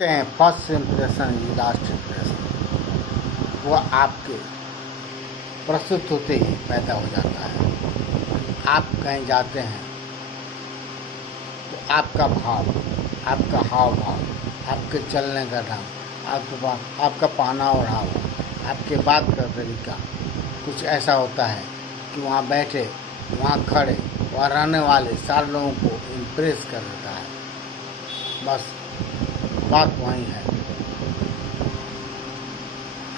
कहते हैं first impression is last impression. वो आपके प्रस्तुत होते ही पैदा हो जाता है। आप कहीं जाते हैं तो आपका भाव, आपका हाव भाव, आपके चलने का ढंग, आपका पहनावा ओढ़ावा, आपके बात का तरीका कुछ ऐसा होता है कि वहाँ बैठे, वहाँ खड़े, वहाँ रहने वाले सारे लोगों को इम्प्रेस कर देता है। बस बात वही है।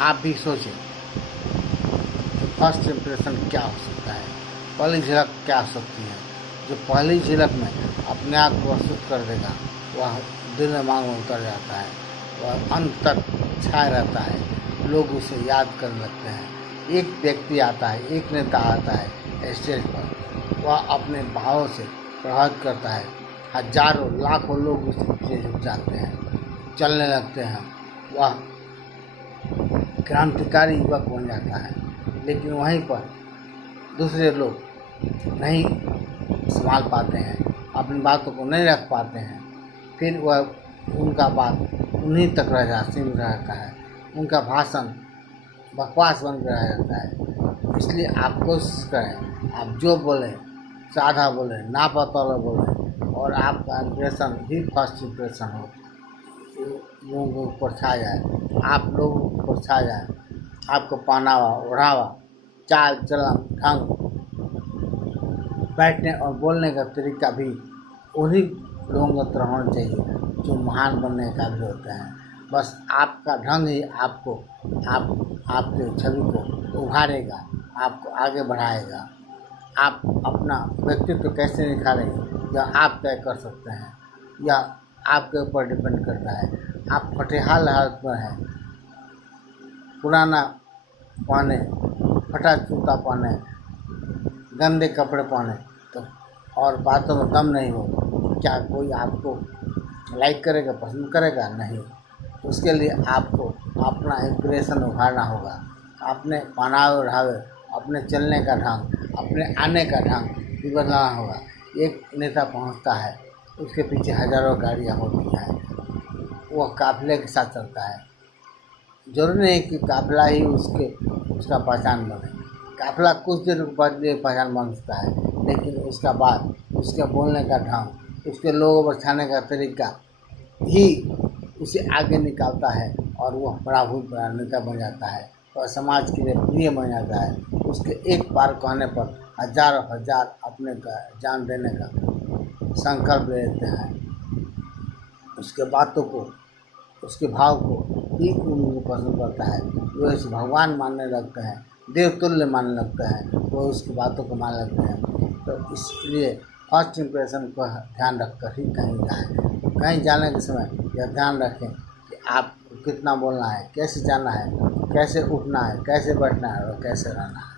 आप भी सोचें कि फर्स्ट इम्प्रेशन क्या हो सकता है, पहली झलक क्या हो सकती है। जो पहली झलक में अपने आप को प्रस्तुत कर देगा वह दिल दिमाग में उतर जाता है, वह अंत तक छाया रहता है, लोग उसे याद करने लगते हैं। एक व्यक्ति आता है, एक नेता आता है स्टेज पर, वह अपने भावों से प्रभावित करता है, हजारों लाखों लोग उसके पीछे झुक जाते हैं, चलने लगते हैं, वह क्रांतिकारी युवक बन जाता है। लेकिन वहीं पर दूसरे लोग नहीं संभाल पाते हैं, अपनी बातों को नहीं रख पाते हैं, फिर वह उनका बात उन्हीं तक सीमित रहता है, उनका भाषण बकवास बन कर रह जाता है। इसलिए आप कोशिश करें, आप जो बोलें साधा बोलें, ना पतला बोलें, और आपका इम्प्रेशन भी फर्स्ट इम्प्रेशन हो, लोगों के ऊपर छा जाए, आप लोगों के ऊपर छा जाए। आपको पहनावा ओढ़ावा, चाल चलन ढंग, बैठने और बोलने का तरीका भी उन्हीं लोगों की तरह होना चाहिए जो महान बनने के काबिल होते हैं। बस आपका ढंग ही आपको आपके छवि को उभारेगा, आपको आगे बढ़ाएगा। आप अपना व्यक्तित्व कैसे निखारेंगे यह आप तय कर सकते हैं, यह आपके ऊपर डिपेंड करता है। आप फटेहाल हालत में हैं, पुराना पहने, फटा जूता पहने, गंदे कपड़े पहने तो और बातों में दम नहीं हो, क्या कोई आपको लाइक करेगा, पसंद करेगा? नहीं। उसके लिए आपको अपना इम्प्रेशन उभारना होगा, अपने पहनावे ओढ़ावे, अपने चलने का ढंग, अपने आने का ढंग भी बदलाना होगा। एक नेता पहुंचता है, उसके पीछे हजारों गाड़ियां होती हैं, वह काफिले के साथ चलता है। जरूरी नहीं कि काफिला ही उसका पहचान बने, काफिला कुछ देर बाद पहचान बन सकता है, लेकिन उसका बाद, उसके बोलने का ढंग, उसके लोगों पर छाने का तरीका ही उसे आगे निकालता है और वह बड़ा नेता बन जाता है और समाज के लिए प्रिय बन जाता है। उसके एक बार कहने पर हजारों हजार अपने का जान देने का संकल्प लेते हैं। उसके बातों को, उसके भाव को ही उनको पसंद करता है। वो इसे भगवान मानने लगते हैं, देवतुल्य मानने लगते हैं, वो उसकी बातों को मानने लगते हैं। तो इसलिए फर्स्ट इम्प्रेशन को ध्यान रखकर ही कहीं जाएँ। कहीं जाने के समय यह ध्यान रखें कि आपको कितना बोलना है, कैसे जाना है, कैसे उठना है, कैसे बैठना है और कैसे रहना है।